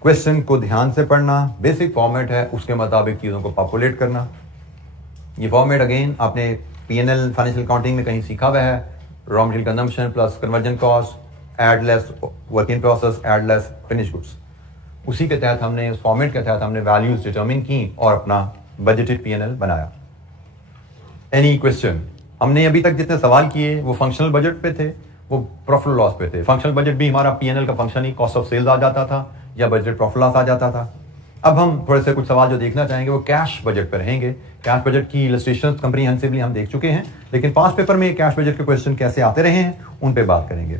क्वेश्चन को ध्यान से पढ़ना, बेसिक फॉर्मेट है, उसके मुताबिक चीजों को पॉपुलेट करना। ये फॉर्मेट अगेन आपने पीएनएल फाइनेंशियल अकाउंटिंग में कहीं सीखा हुआ है। Raw material consumption plus conversion cost add less work in process add less finish goods, उसी के तहत हमने, उस फॉर्मेट के तहत हमने वैल्यूज डिटरमिन की और अपना बजटेड पीएनएल बनाया। Any question? हमने अभी तक जितने सवाल किए वो फंक्शनल बजट पे थे, वो प्रॉफिट लॉस पे थे। फंक्शनल बजट भी हमारा पीएनएल का फंक्शन ही कॉस्ट ऑफ सेल्स आ जाता था या बजट प्रॉफिट लॉस आ जाता था। अब हम थोड़े से कुछ सवाल जो देखना चाहेंगे वो कैश बजट पर रहेंगे। कैश बजट की इलस्ट्रेशंस कंप्रीहेंसिवली हम देख चुके हैं, लेकिन पास्ट पेपर में कैश बजट के क्वेश्चन कैसे आते रहे हैं उन पे बात करेंगे।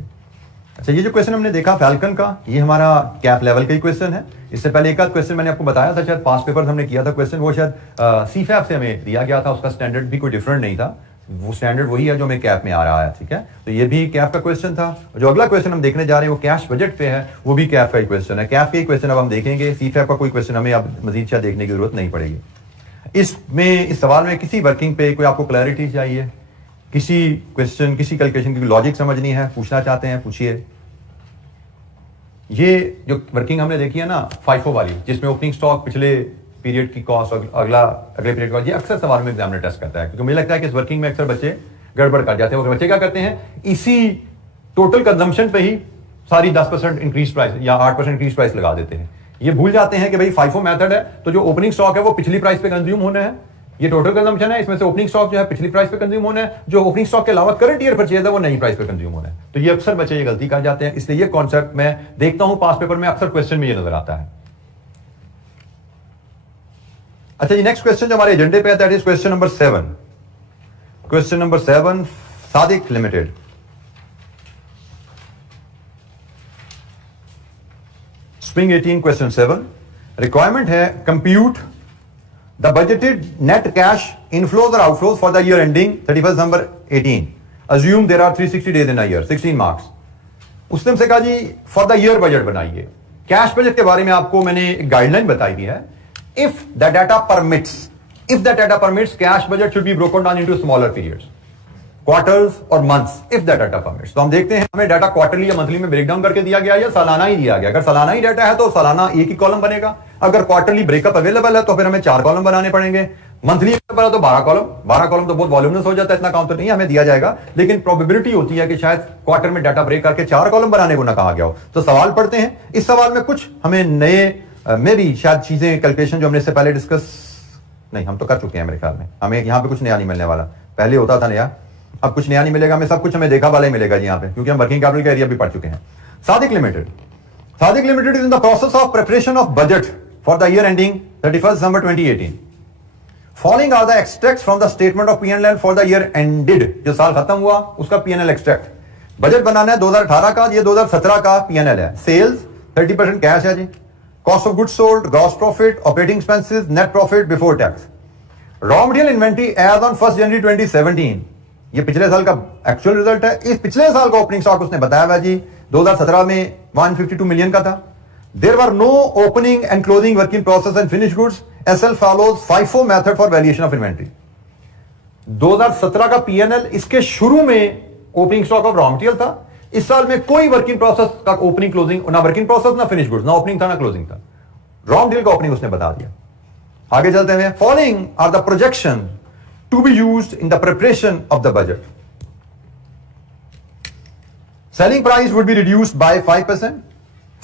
अच्छा, ये जो क्वेश्चन हमने देखा फैल्कन का, ये हमारा कैप लेवल का ही क्वेश्चन है। इससे पहले एक आध क्वेश्चन मैंने आपको बताया था, शायद पास्ट पेपर हमने किया था क्वेश्चन, वो शायद सीफैप से हमें दिया गया था, उसका स्टैंडर्ड भी कोई डिफरेंट नहीं था, वो स्टैंडर्ड वही है जो हमें कैप में आ रहा है। ठीक है, तो ये भी कैप का क्वेश्चन था। जो अगला क्वेश्चन हम देखने जा रहे हैं वो कैश बजट पे है, वो भी कैप का ही क्वेश्चन है। कैप के ही क्वेश्चन अब हम देखेंगे, सीफैप का कोई क्वेश्चन हमें अब मजीद शायद देखने की जरूरत नहीं पड़ेगी। इसमें, इस सवाल में किसी वर्किंग पे कोई आपको क्लैरिटी चाहिए, किसी क्वेश्चन, किसी कैलकुलेशन की लॉजिक समझनी है, पूछना चाहते हैं, पूछिए। ये जो वर्किंग हमने देखी है ना फाइफो वाली, जिसमें ओपनिंग स्टॉक, पिछले पीरियड की कॉस्ट और अगले पीरियड का, ये अक्सर सवाल में एग्जामिनर टेस्ट करता है, क्योंकि मुझे लगता है कि इस वर्किंग में अक्सर बच्चे गड़बड़ कर जाते हैं। वो बच्चे क्या करते हैं, इसी टोटल कंजम्पशन पे ही सारी 10% इंक्रीज प्राइस या 8% इंक्रीज प्राइस लगा देते हैं। ये भूल जाते हैं कि भाई फाइफो मेथड है, तो जो ओपनिंग स्टॉक है वो पिछली प्राइस पे कंज्यूम होना है। ये टोटल कंजम्पशन है, इसमें से ओपनिंग स्टॉक जो है पिछली प्राइस पे कंज्यूम होना है, जो ओपनिंग स्टॉक के अलावा करंट ईयर परचेज है वो नई प्राइस पे कंज्यूम होना है। तो ये अक्सर बच्चे ये गलती कर जाते हैं, इसलिए ये कॉन्सेप्ट मैं देखता हूं पास पेपर में अक्सर क्वेश्चन में ये नजर आता है। अच्छा जी, नेक्स्ट क्वेश्चन जो हमारे एजेंडे पे है that is question number 7। Question number 7, Sadiq limited. Spring 18 question 7 requirement है, compute the budgeted net cash inflows और outflows for the year ending 31 December 18। Assume there are 360 days in a year, 16 marks. उसने हमसे कहा जी फॉर द ईयर बजट बनाइए। Cash budget के बारे में आपको मैंने एक गाइडलाइन बताई दी है, if the data permits cash budget should be broken down into smaller periods, quarters or months, if the data permits। तो हम देखते हैं हमें डाटा क्वार्टरली या मंथली में ब्रेक डाउन करके दिया गया या सालाना ही दिया गया। अगर सालाना ही डाटा है तो सालाना एक ही कॉलम बनेगा, अगर क्वार्टरली ब्रेकअप अवेलेबल है तो फिर हमें 4 कॉलम बनाने पड़ेंगे। मंथली अवेलेबल है तो 12 कॉलम तो बहुत वॉल्यूमनस हो जाता है, इतना काम तो नहीं हमें दिया जाएगा, लेकिन प्रोबेबिलिटी होती है कि शायद क्वार्टर में डाटा ब्रेक करके 4 कॉलम बनाने को ना कहा गया हो। तो सवाल पढ़ते हैं, इस सवाल में कुछ हमें नए में भी शायद चीजें, कैलकुलेशन जो हमने इससे पहले डिस्कस नहीं, हम तो कर चुके हैं मेरे ख्याल में, हमें यहाँ पे कुछ नया नहीं मिलने वाला। पहले होता था नया, अब कुछ नया नहीं मिलेगा, हमें सब कुछ हमें देखा वाला ही मिलेगा जी यहाँ पे, क्योंकि हम वर्किंग कैपिटल का एरिया भी पढ़ चुके हैं। Sadiq limited is in the process of preparation of budget for the year ending 31 December 2018। Following are the extracts from the statement of PNL for the year ended, जो साल खत्म हुआ उसका पीएनएल एक्सट्रैक्ट। बजट बनाना है 2018 का, ये 2017 का पीएनएल है। सेल्स 30% कैश है जी, cost of goods sold, gross profit, operating expenses, net profit before tax. Raw material inventory as on 1 January 2017, ये पिछले साल का एक्चुअल रिजल्ट है। इस पिछले साल का ओपनिंग स्टॉक उसने बताया हुआ जी 2017 में 152 मिलियन का था। There were no opening and closing work in process and finish goods, SL follows FIFO method for valuation of inventory. 2017 का पीएनएल, इसके शुरू में opening stock of raw material था। इस साल में कोई वर्किंग प्रोसेस का ओपनिंग क्लोजिंग, ना वर्किंग प्रोसेस ना फिनिश गुड्स, ना ओपनिंग था ना क्लोजिंग था। रॉ मटेरियल का ओपनिंग उसने बता दिया। आगे चलते हैं, following are the projection to be used in the preparation of the budget. Selling price would be reduced by 5%,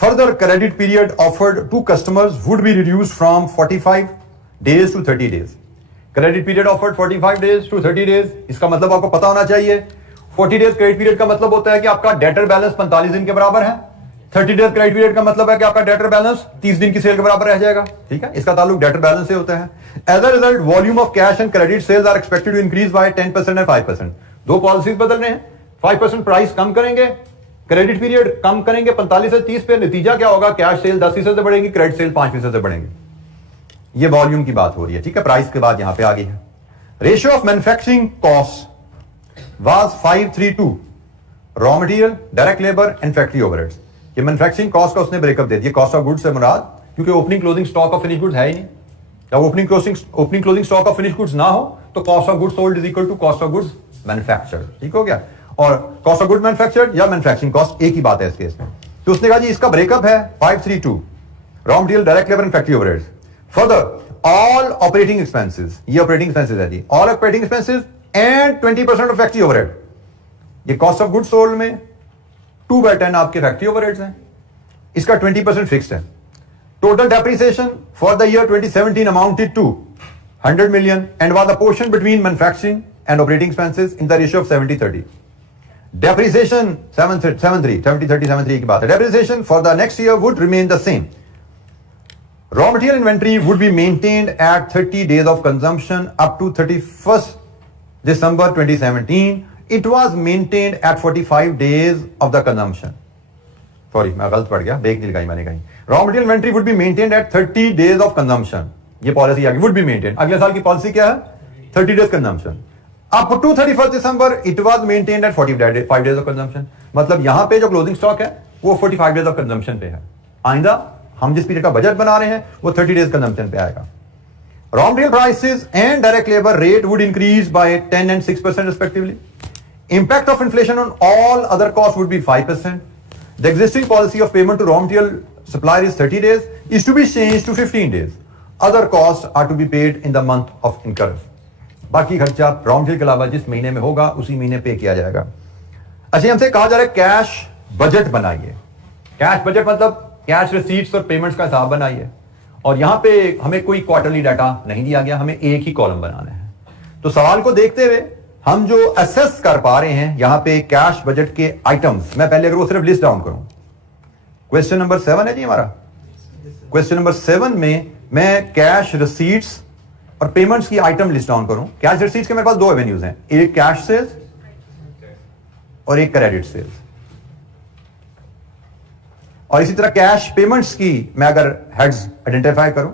Further, credit period offered to customers would be reduced from 45 days to 30 days. Credit period offered 45 days to 30 days. इसका मतलब आपको पता होना चाहिए 40 days credit period का मतलब होता है कि आपका डेटर बैलेंस 45 दिन के बराबर है। 30 डेज क्रेडिट पीरियड का मतलब है कि आपका डेटर बैलेंस 30 दिन की सेल के बराबर रह जाएगा। ठीक है, इसका ताल्लुक डेटर बैलेंस से होता है। As a result volume of cash and credit sales are expected to increase by 10% and 5%। दो पॉलिसीज बदल रहे हैं, 5% प्राइस कम करेंगे, क्रेडिट पीरियड कम करेंगे 45 से 30 पे। नतीजा क्या होगा? कैश सेल 10% से बढ़ेगी, क्रेडिट सेल 5% से बढ़ेंगे। ये वॉल्यूम की बात हो रही है। ठीक है, प्राइस के बाद यहां पे आ गई है। Ratio of manufacturing cost was 532, raw material, direct labour and factory overheads. ये मैन्युफैक्चरिंग कॉस्ट का उसने ब्रेकअप दे दिया। कॉस्ट ऑफ गुड्स से मुराद, क्योंकि opening closing stock of finish goods है ही नहीं। जब opening closing stock of finish goods ना हो तो cost of goods sold is equal to cost of goods manufactured. ठीक हो गया। और कॉस्ट ऑफ गुड मैन्युफैक्चर्ड या मैन्युफैक्चरिंग कॉस्ट एक ही बात है इस केस में। तो उसने कहा जी इसका ब्रेकअप है 532, raw material, direct labour and factory overheads. Further all operating expenses, ये ऑपरेटिंग एक्सपेंसेस है जी, all operating expenses and 20% of factory overhead. ये कॉस्ट ऑफ गुड सोल्ड में 2/10 आपके फैक्ट्री ओवरहेड्स हैं, इसका 20% फिक्स्ड है। Total depreciation for the year 2017 amounted to 100 million and was the portion between manufacturing and operating expenses in the ratio of 70-30. Depreciation 70-30 की बात है। Depreciation for the next year would remain the same. Raw material inventory would be maintained at 30 days of consumption up to 31st December 2017. It was maintained at 45 days of the consumption. Sorry, मैं गलत पढ़ गया, break नहीं लगाई मैंने कहीं। Raw material inventory would be maintained at 30 days of consumption. ये policy आगे वुड बी मेंटेन। अगले साल की पॉलिसी क्या है? 30 days consumption. Up to 31 December it was maintained at 45 days of consumption. मतलब यहां पे जो क्लोजिंग स्टॉक है वो 45 डेज ऑफ कंजम्पशन पे है। आइंदा हम जिस पीरियड का बजट बना रहे हैं वो 30 डेज कंजम्पशन पे आएगा। Raw material prices and direct labour rate would increase by 10 and 6% respectively. Impact of inflation on all other costs would be 5%. The existing policy of payment to raw material supplier is 30 days is to be changed to 15 days. Other costs are to be paid in the month of incurrence. बाकी खर्चा raw material के अलावा जिस महीने में होगा उसी महीने पे किया जाएगा। अच्छा, हमसे कहा जा रहा है कैश बजट बनाइए। कैश बजट मतलब कैश रिसीट्स और पेमेंट्स का हिसाब बनाइए। और यहां पे हमें कोई क्वार्टरली डाटा नहीं दिया गया, हमें एक ही कॉलम बनाना है। तो सवाल को देखते हुए हम जो असेस कर पा रहे हैं यहां पे कैश बजट के आइटम्स, मैं पहले अगर वो सिर्फ लिस्ट डाउन करूं, क्वेश्चन नंबर 7 है जी हमारा। क्वेश्चन नंबर 7 में मैं कैश रिसीट्स और पेमेंट्स की आइटम लिस्ट डाउन करूं। कैश रिसीट्स के मेरे पास दो एवेन्यूज हैं, एक कैश सेल्स और एक क्रेडिट सेल्स। और इसी तरह कैश पेमेंट्स की मैं अगर हेड्स आइडेंटिफाई करूं,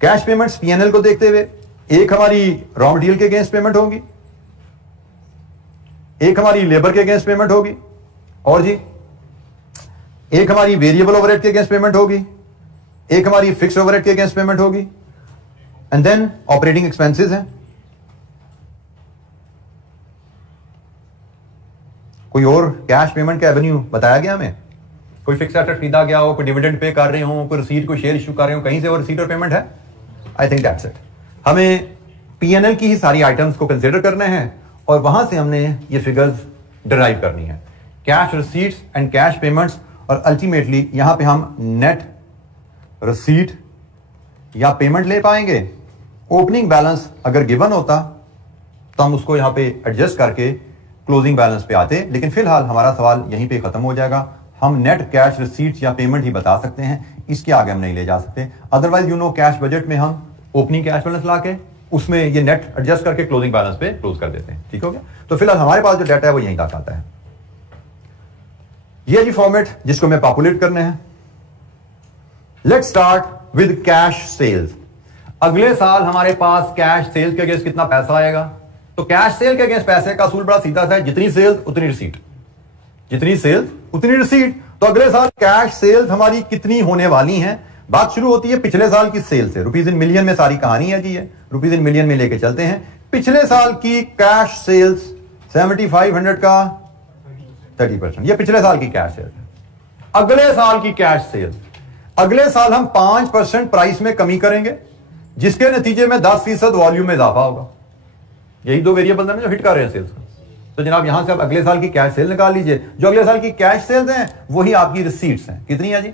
कैश पेमेंट्स पीएनएल को देखते हुए एक हमारी रॉ मटेरियल के अगेंस्ट पेमेंट होगी, एक हमारी लेबर के अगेंस्ट पेमेंट होगी, और जी एक हमारी वेरिएबल ओवरहेड के अगेंस्ट पेमेंट होगी, एक हमारी फिक्स्ड ओवरहेड के अगेंस्ट पेमेंट होगी, एंड देन ऑपरेटिंग एक्सपेंसेस हैं। कोई और कैश पेमेंट का एवेन्यू बताया गया हमें? कोई फिक्स एसेट खरीदा गया हो, कोई डिविडेंड पे कर रहे हो, कोई रिसीट, कोई शेयर इश्यू कर रहे हो, कहीं से और रिसीट और पेमेंट है? I think that's it. हमें पीएनएल की ही सारी आइटम्स को कंसिडर करना है और वहां से हमने ये फिगर्स डिराइव करनी है, cash receipts and cash payments. और अल्टीमेटली यहां पे हम नेट रिसीट या पेमेंट ले पाएंगे। ओपनिंग बैलेंस अगर गिवन होता तो हम उसको यहां पे एडजस्ट करके क्लोजिंग बैलेंस पे आते, लेकिन फिलहाल हमारा सवाल यहीं पे खत्म हो जाएगा। हम नेट कैश रिसीट्स या पेमेंट ही बता सकते हैं, इसके आगे हम नहीं ले जा सकते। अदरवाइज कैश बजट में हम ओपनिंग कैश बैलेंस ला के उसमें ये नेट एडजस्ट करके क्लोजिंग बैलेंस पे क्लोज कर देते हैं। ठीक हो गया। तो फिलहाल हमारे पास जो डाटा है वो यहीं तक आता है। ये जी फॉर्मेट जिसको मैं पॉपुलेट करने हैं। Let's start with cash sales. अगले साल हमारे पास कैश सेल्स के अगेंस्ट कितना पैसा आएगा? तो कैश सेल के अगेंस्ट पैसे का असूल बड़ा सीधा सा है, जितनी सेल्स उतनी रिसीट, जितनी सेल्स उतनी रिसीट। तो अगले साल कैश सेल्स हमारी कितनी होने वाली हैं? बात शुरू होती है पिछले साल की सेल से। रुपीज इन मिलियन में सारी कहानी है जी, ये रुपीज इन मिलियन में लेके चलते हैं। पिछले साल की कैश सेल्स 7500 का 30%, ये पिछले साल की कैश सेल्स। अगले साल की कैश सेल्स, अगले साल हम 5% प्राइस में कमी करेंगे, जिसके नतीजे में 10% वॉल्यूम में इजाफा होगा। यही दो वेरिएबल है जो हिट कर रहे हैं सेल्स को। तो जनाब यहां से आप अगले साल की कैश सेल निकाल लीजिए। जो अगले साल की कैश सेल्स हैं वही आपकी रिसीट्स हैं। कितनी है जी?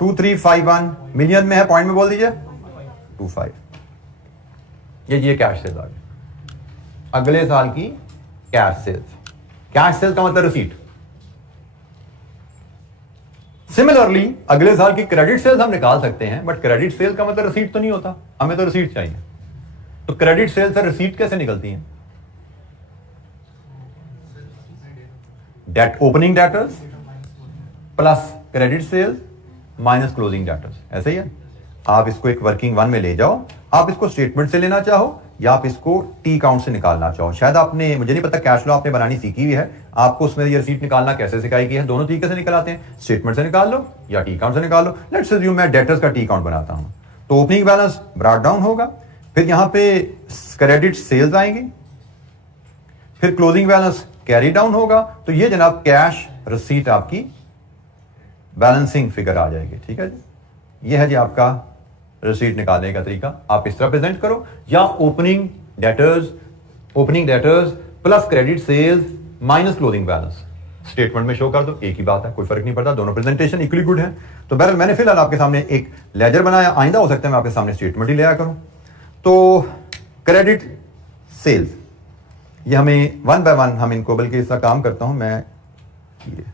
2351 मिलियन में है, पॉइंट में बोल दीजिए 25। ये कैश सेल्स आ गई अगले साल की कैश सेल्स। कैश सेल का मतलब रिसीट। सिमिलरली अगले साल की क्रेडिट सेल्स हम निकाल सकते हैं, बट क्रेडिट सेल का मतलब रिसीट तो नहीं होता, हमें तो रिसीट चाहिए। तो क्रेडिट सेल से रिसीट कैसे निकलती है? Debt opening debtors plus credit sales minus closing debtors, ऐसे ही है। आप इसको एक वर्किंग वन में ले जाओ, आप इसको स्टेटमेंट से लेना चाहो या आप इसको टी अकाउंट से निकालना चाहो। शायद आपने, मुझे नहीं पता, कैश फ्लो आपने बनानी सीखी हुई है, आपको उसमें ये रिसीट निकालना कैसे सिखाई गई है। दोनों तरीके से निकल आते हैं, स्टेटमेंट से निकाल लो या टी अकाउंट से निकाल लो। लेट्स अज्यूम मैं डेटर्स का टी अकाउंट बनाता हूं, तो ओपनिंग बैलेंस ब्रॉट डाउन होगा, फिर यहां पे क्रेडिट सेल्स आएंगी, फिर क्लोजिंग बैलेंस कैरी डाउन होगा। तो ये जनाब कैश रिसीट आपकी बैलेंसिंग फिगर आ जाएगी। ठीक है जी, ये है जी आपका रिसीट निकालने का तरीका। आप इस तरह प्रेजेंट करो, या opening debtors plus credit sales minus closing balance statement में शो कर दो, एक ही बात है, कोई फर्क नहीं पड़ता, दोनों प्रेजेंटेशन इक्वली गुड है। तो बहरहाल मैंने फिलहाल आपके सामने एक लेजर बनाया, आइंदा हो सकता है मैं आपके सामने स्टेटमेंट ही ले आया करूं। तो क्रेडिट सेल्स ये हमें वन बाय वन हम इनको, बल्कि इसका काम करता हूं मैं, ये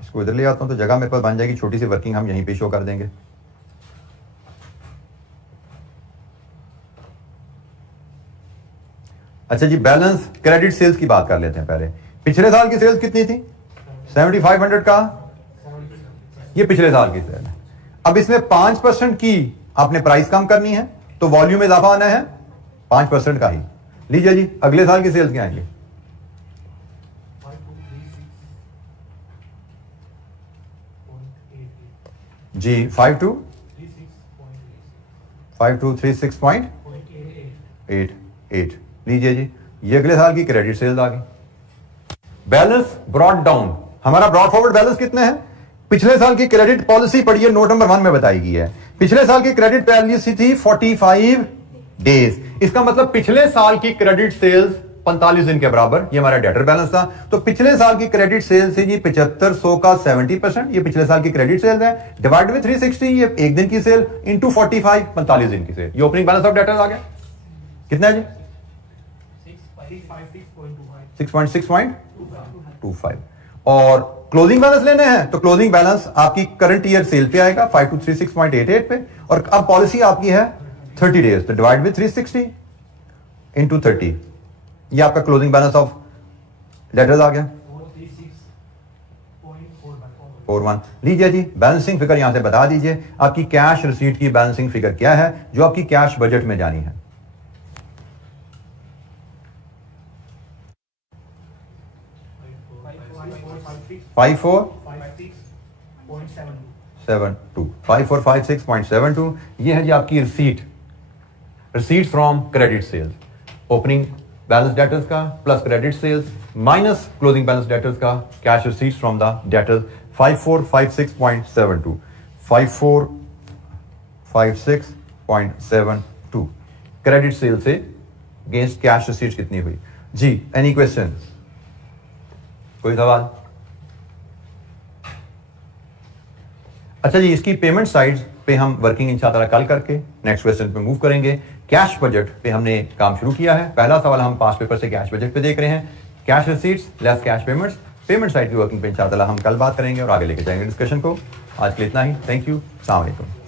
इसको इधर ले आता हूं तो जगह मेरे पास बन जाएगी, छोटी सी वर्किंग हम यहीं पे शो कर देंगे। अच्छा जी, बैलेंस क्रेडिट सेल्स की बात कर लेते हैं पहले। पिछले साल की सेल्स कितनी थी? 7500 का, ये पिछले साल की सेल है। अब इसमें 5% की आपने प्राइस कम करनी है, तो वॉल्यूम में इजाफा आना है 5% का ही। लीजिए जी, अगले साल की सेल्स क्या आएंगे? जी 5236.88। लीजिए जी, ये अगले साल की क्रेडिट सेल्स आ गई। बैलेंस ब्रॉट डाउन, हमारा ब्रॉट फॉरवर्ड बैलेंस कितने हैं? पिछले साल की क्रेडिट पॉलिसी पढ़िए, नोट नंबर 1 में बताई गई है। पिछले साल की क्रेडिट पॉलिसी थी 45 डेज। इसका मतलब पिछले साल की क्रेडिट सेल्स 45 दिन के बराबर, ये हमारा डेटर बैलेंस था। तो पिछले साल की क्रेडिट सेल्स है जी 7500 का 70%, ये पिछले साल की क्रेडिट सेल्स है, डिवाइड विद 360, ये एक दिन की सेल, इंटू 45, 45 दिन की सेल। ये ओपनिंग बैलेंस ऑफ डेटर्स आ गया। कितना है जी? 6.25। और क्लोजिंग बैलेंस लेने हैं तो क्लोजिंग बैलेंस आपकी करंट ईयर सेल पे आएगा 5236.88 पे, और अब पॉलिसी आपकी है 30 डेज, तो डिवाइड विद 360 इंटू 30, ये आपका क्लोजिंग बैलेंस ऑफ डेटर्स आ गया 41। लीजिए जी, बैलेंसिंग फिगर यहां से बता दीजिए, आपकी कैश रिसीट की बैलेंसिंग फिगर क्या है जो आपकी कैश बजट में जानी है? फाइव 5456.72। ये है जी आपकी receipt from credit sales. Opening balance debtors का plus credit sales minus closing balance debtors का, cash receipts from the debtors 5456.72। 5456.72 credit sale से अगेंस्ट कैश रिसीट्स कितनी हुई जी? Any question? कोई सवाल? अच्छा जी, इसकी पेमेंट साइड पे हम वर्किंग इंशाअल्लाह कल करके नेक्स्ट क्वेश्चन पे मूव करेंगे। कैश बजट पे हमने काम शुरू किया है। पहला सवाल हम पास पेपर से कैश बजट पे देख रहे हैं, cash receipts less cash payments. Payment side की वर्किंग पे इंशाअल्लाह हम कल बात करेंगे और आगे लेके जाएंगे डिस्कशन को। आज के लिए इतना ही, थैंक यू, अस्सलाम वालेकुम।